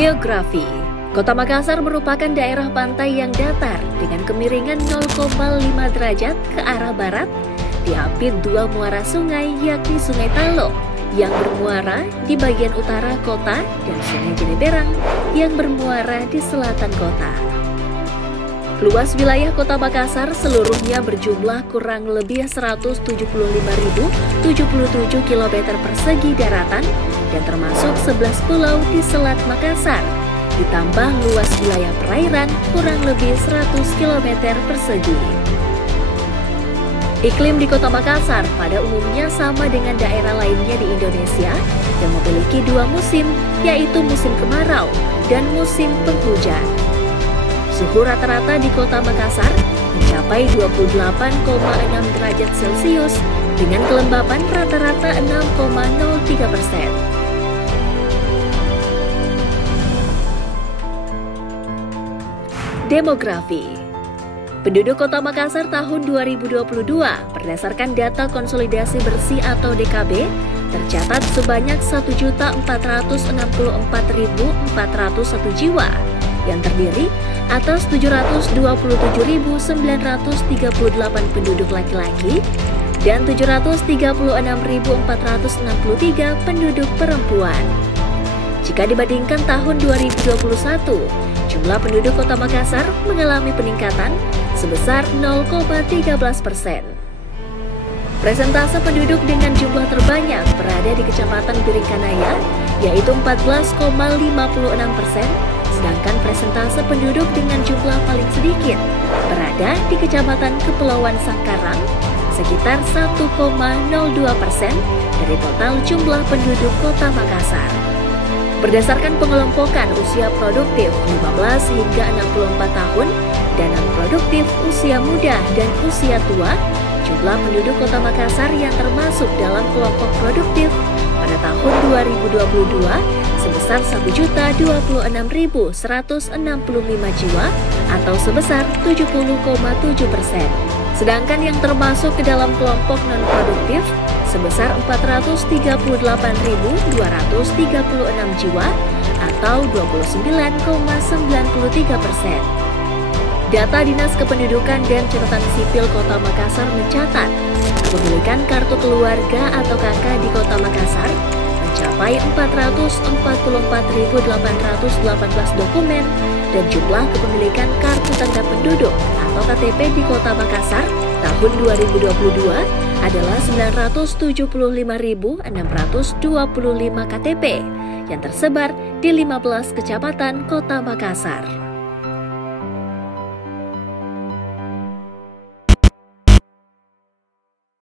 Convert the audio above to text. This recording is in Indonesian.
Geografi. Kota Makassar merupakan daerah pantai yang datar dengan kemiringan 0,5 derajat ke arah barat, diapit dua muara sungai yakni Sungai Talo yang bermuara di bagian utara kota dan Sungai Jeneberang yang bermuara di selatan kota. Luas wilayah Kota Makassar seluruhnya berjumlah kurang lebih 175.077 km persegi daratan dan termasuk 11 pulau di Selat Makassar, ditambah luas wilayah perairan kurang lebih 100 km persegi. Iklim di Kota Makassar pada umumnya sama dengan daerah lainnya di Indonesia yang memiliki dua musim, yaitu musim kemarau dan musim penghujan. Suhu rata-rata di Kota Makassar mencapai 28,6 derajat Celcius dengan kelembapan rata-rata 6,03%. Demografi. Penduduk Kota Makassar tahun 2022 berdasarkan data konsolidasi bersih atau DKB tercatat sebanyak 1.464.401 jiwa yang terdiri atas 727.938 penduduk laki-laki dan 736.463 penduduk perempuan. Jika dibandingkan tahun 2021, jumlah penduduk Kota Makassar mengalami peningkatan sebesar 0,13%. Presentase penduduk dengan jumlah terbanyak berada di Kecamatan Biringkanaya, yaitu 14,56%, sedangkan presentase penduduk dengan jumlah paling sedikit berada di Kecamatan Kepulauan Sangkarang, sekitar 1,02% dari total jumlah penduduk Kota Makassar. Berdasarkan pengelompokan usia produktif 15 hingga 64 tahun dan non-produktif usia muda dan usia tua, jumlah penduduk Kota Makassar yang termasuk dalam kelompok produktif pada tahun 2022 sebesar 1.026.165 jiwa atau sebesar 70,7%. Sedangkan yang termasuk ke dalam kelompok non-produktif sebesar 438.236 jiwa atau 29,93%. Data Dinas Kependudukan dan Catatan Sipil Kota Makassar mencatat kepemilikan kartu keluarga atau KK di Kota Makassar mencapai 444.818 dokumen dan jumlah kepemilikan kartu tanda penduduk atau KTP di Kota Makassar tahun 2022 adalah 975.625 KTP yang tersebar di 15 kecamatan Kota Makassar.